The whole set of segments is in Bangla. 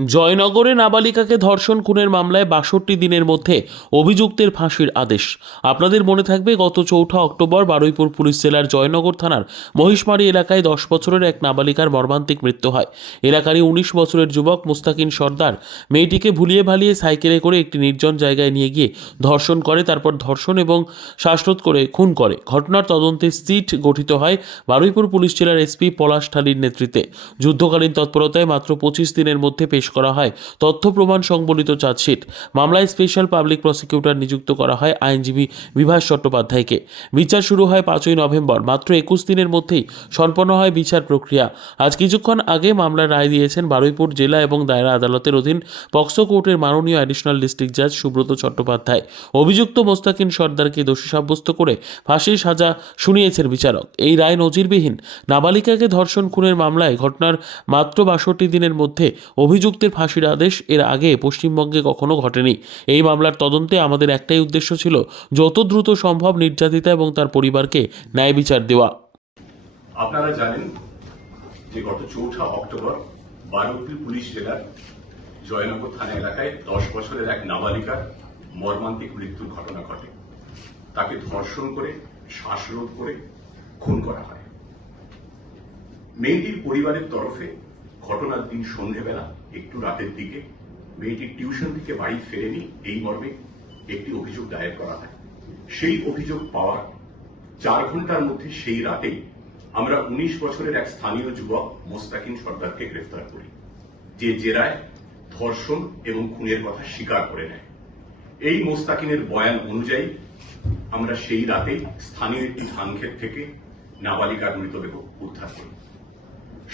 জয়নগরে নাবালিকাকে ধর্ষণ খুনের মামলায় ৬২ দিনের মধ্যে অভিযুক্তের ফাঁসির আদেশ। আপনাদের মনে থাকবে, গত ৪ অক্টোবর বারুইপুর পুলিশ জেলার জয়নগর থানার মহিষমারি এলাকায় ১০ বছরের এক নাবালিকার মর্মান্তিক মৃত্যু হয়। এলাকারই ১৯ বছরের যুবক মুস্তাকিন সর্দার মেয়েটিকে ভুলিয়ে ভালিয়ে সাইকেলে করে একটি নির্জন জায়গায় নিয়ে গিয়ে ধর্ষণ করে, তারপর ধর্ষণ এবং শ্বাসরোধ করে খুন করে। ঘটনার তদন্তে সিট গঠিত হয় বারুইপুর পুলিশ জেলার এসপি পলাশ ঠালির নেতৃত্বে। যুদ্ধকালীন তৎপরতায় মাত্র ২৫ দিনের মধ্যে পেশ করা হয় তথ্য প্রমাণ সংবলিত চার্জশিট। মামলায় স্পেশাল পাবলিক প্রসিকিউটর নিযুক্ত করা হয় আইনজীবী বিভাস চট্টোপাধ্যায়কে। বিচার শুরু হয় ৫ই নভেম্বর। মাত্র ২১ দিনের মধ্যেই সম্পন্ন হয় বিচার প্রক্রিয়া। আজ কিছুক্ষণ আগে মামলার রায় দিয়েছেন বারুইপুর জেলা এবং দায়রা আদালতের অধীন পক্সো কোর্টের মাননীয় অ্যাডিশনাল ডিস্ট্রিক্ট জাজ সুব্রত চট্টোপাধ্যায়। অভিযুক্ত মোস্তাকিন সর্দারকে দোষী সাব্যস্ত করে ফাঁসির সাজা শুনিয়েছেন বিচারক। এই রায় নজিরবিহীন। নাবালিকাকে ধর্ষণ খুনের মামলায় ঘটনার মাত্র ৬২ দিনের মধ্যে অভিযুক্তের ফাঁসির আদেশ এর আগে পশ্চিমবঙ্গে কখনো ঘটেনি। এই মামলার তদন্তে আমাদের একটাই উদ্দেশ্য ছিল, যত দ্রুত সম্ভব নির্যাতিতা এবং তার পরিবারকে ন্যায় বিচার দেওয়া। আপনারা জানেন যে গত ৪ অক্টোবর বারুইপুর পুলিশ জেলার জয়নগর থানা এলাকায় ১০ বছরের এক নাবালিকার মর্মান্তিক মৃত্যুর ঘটনা ঘটে। তাকে ধর্ষণ করে শ্বাসরোধ করে খুন করা হয়। মেয়েটির পরিবারের তরফে ঘটনার দিন সন্ধেবেলা একটু রাতের দিকে মেয়েটির টিউশন থেকে বাড়ি ফেরেনি এই মর্মে একটি অভিযোগ দায়ের করা হয়। সেই অভিযোগ পাওয়ার ৪ ঘন্টার মধ্যে সেই রাতেই আমরা ১৯ বছরের এক স্থানীয় যুবক মোস্তাকিন সর্দারকে গ্রেফতার করি, যে জেরায় ধর্ষণ এবং খুনের কথা স্বীকার করে নেয়। এই মোস্তাকিনের বয়ান অনুযায়ী আমরা সেই রাতে স্থানীয় একটি ধানক্ষেত থেকে নাবালিকার মৃতদেহ উদ্ধার করি।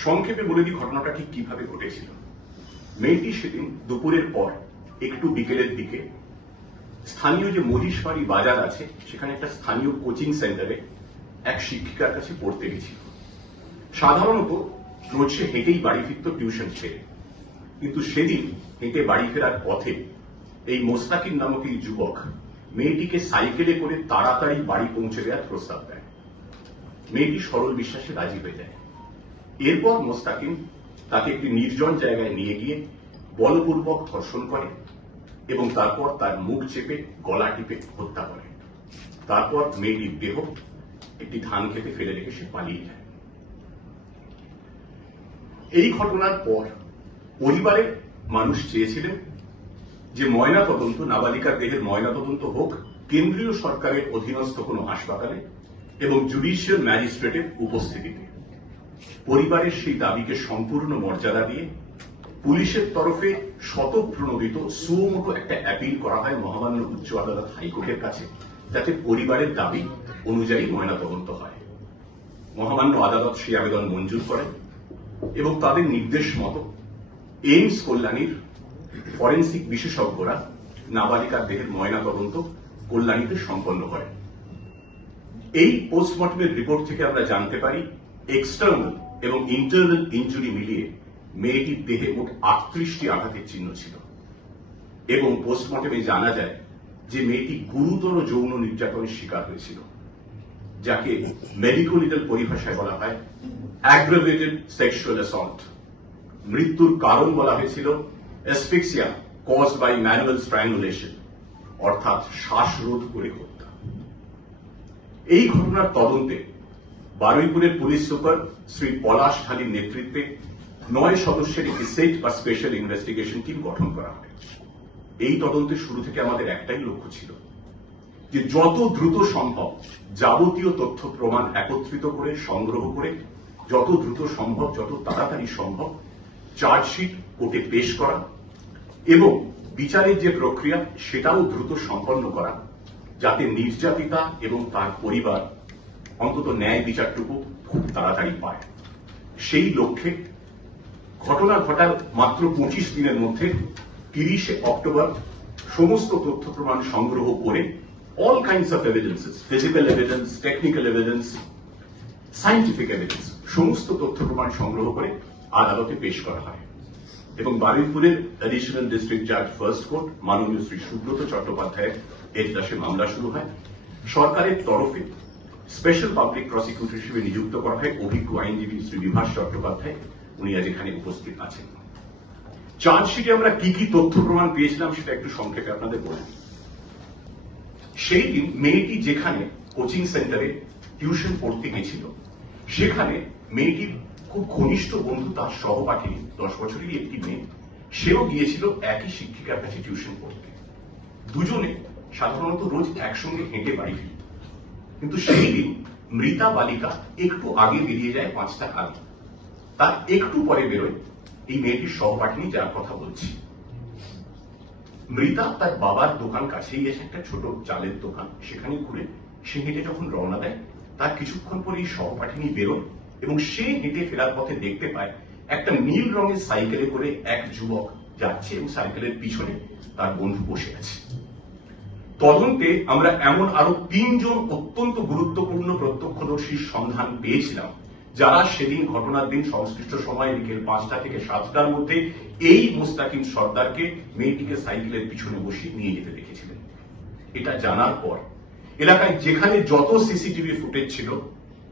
সংক্ষেপে বলে দিই ঘটনাটা ঠিক কিভাবে ঘটেছিল। মেয়েটি সেদিন দুপুরের পর একটু বিকেলের দিকে স্থানীয় যে মহিষমারি বাজার আছে সেখানে একটা স্থানীয় কোচিং সেন্টারে এক শিক্ষিকার কাছে পড়তে গেছিল। সাধারণত রোজ সে হেঁটেই বাড়ি ফিরত টিউশন ছেড়ে, কিন্তু সেদিন হেঁটে বাড়ি ফেরার পথে এই মোস্তাকিন নামক এই যুবক মেয়েটিকে সাইকেলে করে তাড়াতাড়ি বাড়ি পৌঁছে দেওয়ার প্রস্তাব দেয়। মেয়েটি সরল বিশ্বাসে রাজি হয়ে যায়। এরপর মোস্তাকিন তাকে একটি নির্জন জায়গায় নিয়ে গিয়ে বলপূর্বক ধর্ষণ করে এবং তারপর তার মুখ চেপে গলা টিপে হত্যা করে। তারপর মেয়েটির দেহ একটি ধান খেতে ফেলে রেখে সে পালিয়ে যায়। এই ঘটনার পর পরিবারের মানুষ চেয়েছিলেন যে ময়নাতদন্ত, নাবালিকার দেহের ময়নাতদন্ত হোক কেন্দ্রীয় সরকারের অধীনস্থ কোনো হাসপাতালে এবং জুডিশিয়াল ম্যাজিস্ট্রেটের উপস্থিতিতে। পরিবারের সেই দাবিকে সম্পূর্ণ মর্যাদা দিয়ে পুলিশের তরফে শতপ্রণোদিত সুমোটো একটা অ্যাপিল করা হয় মহামান্য উচ্চ আদালত হাইকোর্টের কাছে, যাতে পরিবারের দাবি অনুযায়ী ময়নাতদন্ত হয়। মহামান্য আদালত সেই আবেদন মঞ্জুর করেন এবং তাদের নির্দেশ মতো এইমস কল্যাণীর ফরেন্সিক বিশেষজ্ঞরা নাবালিকার দেহের ময়নাতদন্ত কল্যাণীতে সম্পন্ন করেন। এই পোস্টমর্টমের রিপোর্ট থেকে আমরা জানতে পারি এক্সটার্নাল এবং ইন্টারনাল ইনজুরি মিলিয়ে মেয়েটির দেহে মোট ৩৮টি আঘাতের চিহ্ন ছিল এবং পোস্টমর্টমে জানা যায় যে মেয়েটি গুরুতর যৌন নির্যাতনের শিকার হয়েছিল, যাকে মেডিকো লিগাল পরিভাষায় বলা হয় অ্যাগ্রাভেটেড সেক্সুয়াল অ্যাসল্ট। মৃত্যুর কারণ বলা হয়েছিল asphyxia caused by manual strangulation, অর্থাৎ শ্বাসরোধ করে হত্যা। এই ঘটনার তদন্তে বারুইপুরের পুলিশ সুপার শ্রী পলাশ ঢালির নেতৃত্বে ৯ সদস্যের একটি সেট বা স্পেশাল ইনভেস্টিগেশন টিম গঠন করা হয়। এই তদন্তের শুরু থেকে আমাদের একটাই লক্ষ্য ছিল যে যত দ্রুত সম্ভব যাবতীয় তথ্য প্রমাণ একত্রিত করে সংগ্রহ করে যত দ্রুত সম্ভব, যত তাড়াতাড়ি সম্ভব চার্জশিট কোর্টে পেশ করা এবং বিচারের যে প্রক্রিয়া সেটাও দ্রুত সম্পন্ন করা, যাতে নির্যাতিতা এবং তার পরিবার অন্তত ন্যায় বিচারটুকু খুব তাড়াতাড়ি পায়। সেই লক্ষ্যে ঘটনা ঘটার মাত্র ২৫ দিনের মধ্যে ৩০ অক্টোবর সমস্ত তথ্য প্রমাণ সংগ্রহ করে all kinds of evidences, physical evidence, technical evidence, scientific evidence, সমস্ত তথ্য প্রমাণ সংগ্রহ করে আদালতে পেশ করা হয় এবং বারুইপুরের অ্যাডিশনাল ডিস্ট্রিক্ট জাজ ফার্স্ট কোর্ট মাননীয় শ্রী সুব্রত চট্টোপাধ্যায়ের এজলাসে মামলা শুরু হয়। সরকারের তরফে স্পেশাল পাবলিক প্রসিকিউটর হিসেবে নিযুক্ত করা হয় অভিজ্ঞ আইনজীবী শ্রী বিভাস চট্টোপাধ্যায়। উনি আজ এখানে উপস্থিত আছেন। চার্জশিটে আমরা কি কি তথ্য প্রমাণ পেয়েছিলাম সেটা একটু সংক্ষেপে আপনাদের বলি। সেই দিন মেয়েটি যেখানে কোচিং সেন্টারে টিউশন পড়তে গেছিল, সেখানে মেয়েটির খুব ঘনিষ্ঠ বন্ধু, তার সহপাঠিনী, 10 বছরেরই একটি মেয়ে, সেও গিয়েছিল একই শিক্ষিকার কাছে টিউশন পড়তে। দুজনে সাধারণত রোজ একসঙ্গে হেঁটে বাড়ি ফিরত, কিন্তু সেই দিন মৃতা বালিকা একটু আগে বেরিয়ে যায় 5টা আগে। তার একটু পরে বেরোয় এই মেয়েটির সহপাঠিনী, যার কথা বলছি। মৃতা তার বাবার দোকান কাছেই এসে, একটা ছোট চালের দোকান, সেখানে ঘুরে সে হেঁটে যখন রওনা দেয়, তার কিছুক্ষণ পরে এই সহপাঠিনী বেরোয় এবং সে হেঁটে ফেরার পথে দেখতে পায় একটা নীল রঙের সাইকেলে করে এক যুবক যাচ্ছে এবং সাইকেলের পিছনে তার বন্ধু বসে আছে। তদন্তে আমরা এমন আরো 3 জন অত্যন্ত গুরুত্বপূর্ণ প্রত্যক্ষদর্শীর সন্ধান পেয়েছিলাম, যারা সেদিন ঘটনার দিন সংশ্লিষ্ট সময় বিকেল 5টা থেকে 7টার মধ্যে এই মোস্তাকিম সর্দারকে মেয়েটিকে সাইকেলের পিছনে বসিয়ে নিয়ে যেতে দেখেছিলেন। এটা জানার পর এলাকায় যেখানে যত সিসিটিভি ফুটেজ ছিল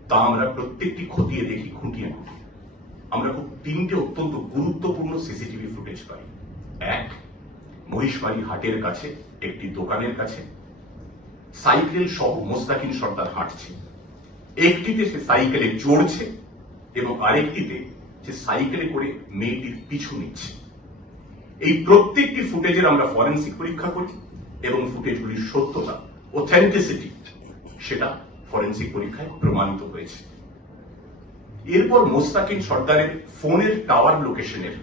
তা আমরা প্রত্যেকটি খতিয়ে দেখি, খুঁটিয়ে খুঁটিয়ে আমরা খুব 3টে অত্যন্ত গুরুত্বপূর্ণ সিসিটিভি ফুটেজ পাই। এক, মহিষমারি হাটের কাছে একটি দোকানের কাছে সাইকেল সহ মোস্তাকিম সর্দার হাঁটছে। একটিতে সে সাইকেলে চড়ছে এবং আরেকটিতে সে সাইকেলে করে মেয়েটির পিছু নিচ্ছে। এই প্রত্যেকটি ফুটেজের আমরা ফরেনসিক পরীক্ষা করি এবং ফুটেজগুলির সত্যতা, অথেন্টিসিটি, সেটা ফরেনসিক পরীক্ষায় প্রমাণিত হয়েছে। এরপর মোস্তাকিম সর্দারের ফোনের টাওয়ার লোকেশনের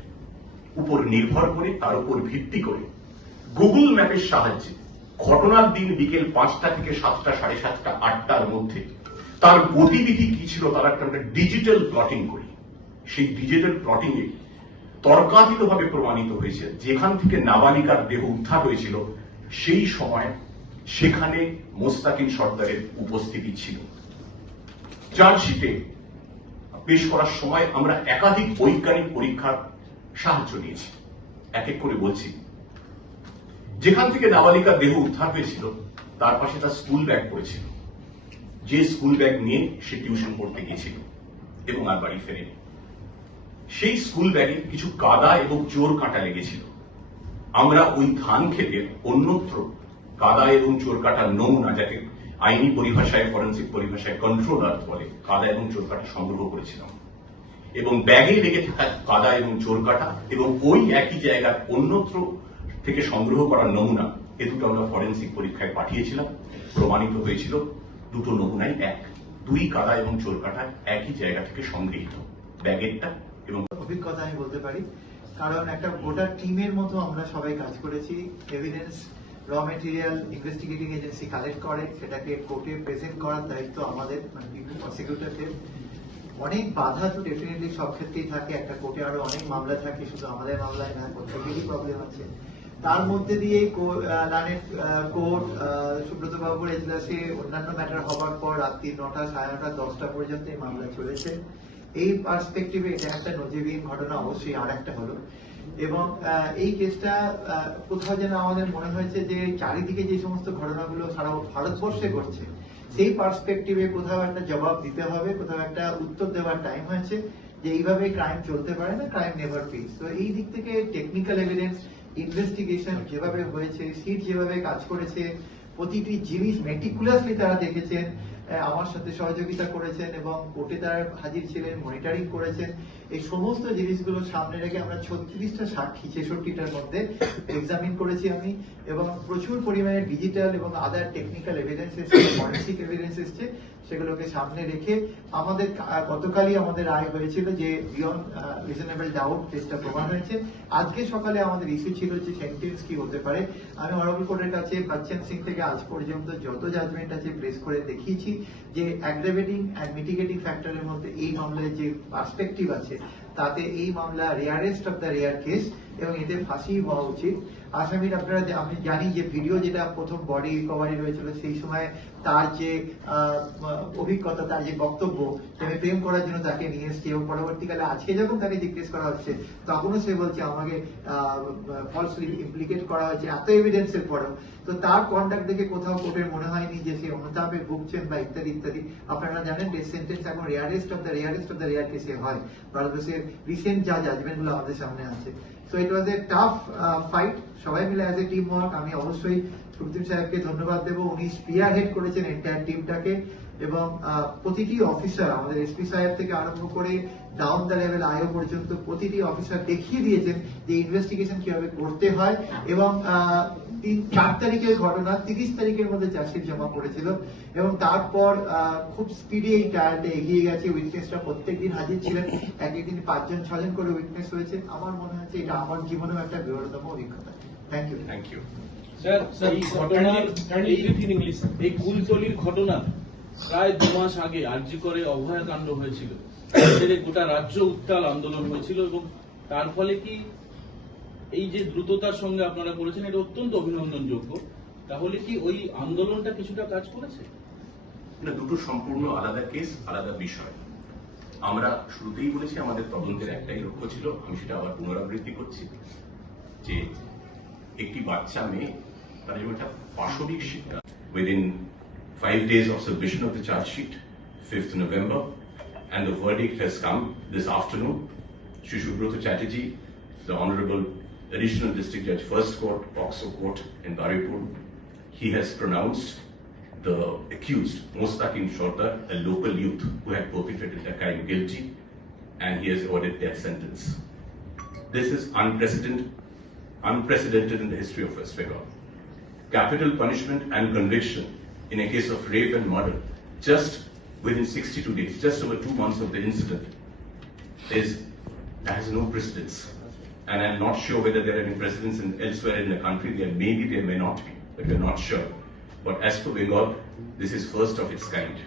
উপর নির্ভর করে, তার উপর ভিত্তি করে গুগল ম্যাপের সাহায্যে ঘটনার দিন বিকেল 5টা থেকে 7টা, 7:30টা, 8টার মধ্যে তার গতিবিধি কি ছিল তার একটা আমরা ডিজিটাল প্লটিং করি। সেই ডিজিটাল প্লটিং এ তর্কাতীতভাবে প্রমাণিত হয়েছে যেখান থেকে নাবালিকার দেহ উদ্ধার হয়েছিল সেই সময় সেখানে মোস্তাকিম সর্দারের উপস্থিতি ছিল। চার্জশিটে পেশ করার সময় আমরা একাধিক বৈজ্ঞানিক পরীক্ষার সাহায্য নিয়েছি। এক এক করে বলছি। যেখান থেকে নাবালিকার দেহ উদ্ধার হয়েছিল তার পাশে তার স্কুল ব্যাগ পড়েছিল, যে স্কুল ব্যাগ নিয়ে সে টিউশন পড়তে গিয়েছিল এবং আর বাড়ি ফেরেনি। সেই স্কুল ব্যাগে কিছু কাদা এবং চোর কাঁটা লেগেছিল। আমরা ওই ধান ক্ষেতের অন্যত্র কাদা এবং চোর কাঁটার নমুনা, যাকে আইনি পরিভাষায়, ফরেনসিক পরিভাষায় কন্ট্রোল আর্থ বলে, কাদা এবং চোর কাঁটা সংগ্রহ করেছিলাম এবং ব্যাগে লেগে থাকা কাদা এবং চোর কাঁটা এবং ওই একই জায়গার অন্যত্র থেকে সংগ্রহ করার নমুনা, এ দুটো আমরা ফরেনসিক পরীক্ষায় পাঠিয়েছিলাম। প্রমাণিত হয়েছিল দুটো নমুনাই এক, 2 কাদা এবং চোর কাঁটা একই জায়গা থেকে সংগৃহীত, ব্যাগেরটা এবং অভিজ্ঞতা আমি বলতে পারি, কারণ একটা গোটা টিমের মতো আমরা সবাই কাজ করেছি। এভিডেন্স, র মেটেরিয়াল ইনভেস্টিগেটিং এজেন্সি কালেক্ট করে, সেটাকে কোর্টে প্রেজেন্ট করার দায়িত্ব আমাদের, মানে প্রসিকিউটরদের। অনেক বাধা তো ডেফিনেটলি সব ক্ষেত্রেই থাকে, একটা কোর্টে আরো অনেক মামলা থাকে, শুধু আমাদের মামলায় না, প্রত্যেকেরই প্রবলেম আছে। তার মধ্যে দিয়ে কোর্ট সুব্রত বাবুর এজলাসে অন্যান্য ম্যাটার হবার পর রাত্রি 9টা, 9:30, 10টা পর্যন্ত এই মামলা চলেছে। এই পার্সপেক্টিভে এটা একটা নজিরবিহীন ঘটনা অবশ্যই আর একটা হলো। এবং এই কেসটা কোথাও যেন আমাদের মনে হয়েছে যে চারিদিকে যে সমস্ত ঘটনাগুলো সারা ভারতবর্ষে ঘটছে, সেই পার্সপেক্টিভে কোথাও একটা জবাব দিতে হবে, কোথাও একটা উত্তর দেওয়ার টাইম হয়েছে যে এইভাবে ক্রাইম চলতে পারে না, ক্রাইম নেভার পিস। তো এই দিক থেকে টেকনিক্যাল এভিডেন্স, ইনভেস্টিগেশন যেভাবে হয়েছে, সিট যেভাবে কাজ করেছে, প্রতিটি জিনিস মেটিকুলাসলি তারা দেখেছেন, আমার সাথে সহযোগিতা করেছেন এবং কোর্টে তারা হাজির ছিলেন, মনিটরিং করেছেন, এই সমস্ত জিনিসগুলো সামনে রেখে আমরা 36টা সাক্ষী 66টার মধ্যে এক্সামিন করেছি আমি, এবং প্রচুর পরিমাণে ডিজিটাল এবং আদার টেকনিক্যাল এভিডেন্স এসছে, ফরেনসিক এভিডেন্স এসছে, সেগুলোকে সামনে রেখে আমাদের গতকালই আমাদের রায় হয়েছিল যে বিয়ন্ড রিজনেবল ডাউট কেসটা প্রমাণ হয়েছে। আজকে সকালে আমাদের ইস্যু ছিল যে সেন্টেন্স কি হতে পারে। আমি অনারেবল কোর্টের কাছে বচ্চন সিং থেকে আজ পর্যন্ত যত জাজমেন্ট আছে প্রেস করে দেখিয়েছি যে অ্যাগ্রাভেটিং অ্যান্ড মিটিগেটিং ফ্যাক্টরের মধ্যে এই মামলায় যে পার্সপেক্টিভ আছে তাতে এই মামলা rarest of the rare case এবং এতে ফাঁসি হওয়া উচিত। আসামির আপনারা, আমি জানি যে ভিডিও যেটা প্রথম বডি রিকভারি হয়েছিল সেই সময় তার যে অভিজ্ঞতা, তার যে বক্তব্য, আমি প্রেম করার জন্য তাকে নিয়ে এসেছি এবং পরবর্তীকালে আজকে যখন তাকে জিজ্ঞেস করা হচ্ছে তখনও সে বলছে আমাকে ফলসলি ইমপ্লিকেট করা হয়েছে এত এভিডেন্সের পরেও। তো তার কন্ডাক্ট দেখে কোথাও কোর্টের মনে হয়নি যে সে অনুতাপে ভুগছেন বা ইত্যাদি ইত্যাদি। আপনারা জানেন ডেথ সেন্টেন্স এখন রেয়ারেস্ট অফ দ্য রেয়ার কেসে হয়। ভারতবর্ষের রিসেন্ট যা জাজমেন্ট গুলো আমাদের সামনে আছে so it was a tough fight, সবাই মিলে অ্যাজ এ টিম ওয়ার্ক। আমি অবশ্যই সুখদীপ সাহেবকে ধন্যবাদ দেবো, উনি স্পিয়ার হেড করেছেন এন্টায়ার টিমটাকে, এবং প্রতিটি অফিসার আমাদের এসপি সাহেব থেকে আরম্ভ করে ডাউন দ্য লেভেল আইও পর্যন্ত প্রতিটি অফিসার দেখিয়ে দিয়েছেন যে ইনভেস্টিগেশন কিভাবে করতে হয়, এবং 4 তারিখের ঘটনা 30 তারিখের মধ্যে চার্জশিট জমা করেছিল, এবং তারপর খুব স্পিডি এই ট্রায়ালটা এগিয়ে গেছে। উইটনেসরা প্রত্যেকদিন হাজির ছিলেন, একদিন 5 জন 6 জন করে উইটনেস হয়েছে। আমার মনে হচ্ছে এটা আমার জীবনেও একটা বৃহত্তম অভিজ্ঞতা। Thank you. Thank you. Sir এই ঘটনার এই কুলতলির ঘটনা প্রায় 2 মাস আগে আরজি করে অভয়াকাণ্ড হয়েছিল, এর গোটা রাজ্য উত্তাল আন্দোলন হয়েছিল, এবং তার ফলে কি এই যে দ্রুততার সঙ্গে আপনারা করেছেন এটা অত্যন্ত অভিনন্দনযোগ্য, তাহলে কি ওই আন্দোলনটা কিছুটা কাজ করেছে? না, দুটো সম্পূর্ণ আলাদা কেস, আলাদা বিষয়। আমরা শুরুতেই বলেছি আমাদের তদন্তের একটাই লক্ষ্য ছিল, আমি সেটা আবার পুনরাবৃত্তি করছি, যে একটি বাচ্চা মেয়ে তার যেমন একটা পাশবিক শিক্ষা। Within 5 days of submission of the charge sheet, 5th November, and the verdict has come this afternoon. Shri Subroto Chatterjee, the Honorable Additional District Judge, First Court, Oxo Court in Baripur, he has pronounced the accused, Mostakin Shorta, a local youth who had perpetrated the crime, guilty, and he has ordered death sentence. This is unprecedented in the history of West Bengal. Capital punishment and conviction in a case of rape and murder, just within 62 days, just over 2 months of the incident, has no precedence. And I'm not sure whether there are any precedents elsewhere in the country. There may be, there may not be, but we're not sure. But as for Bengal, this is first of its kind.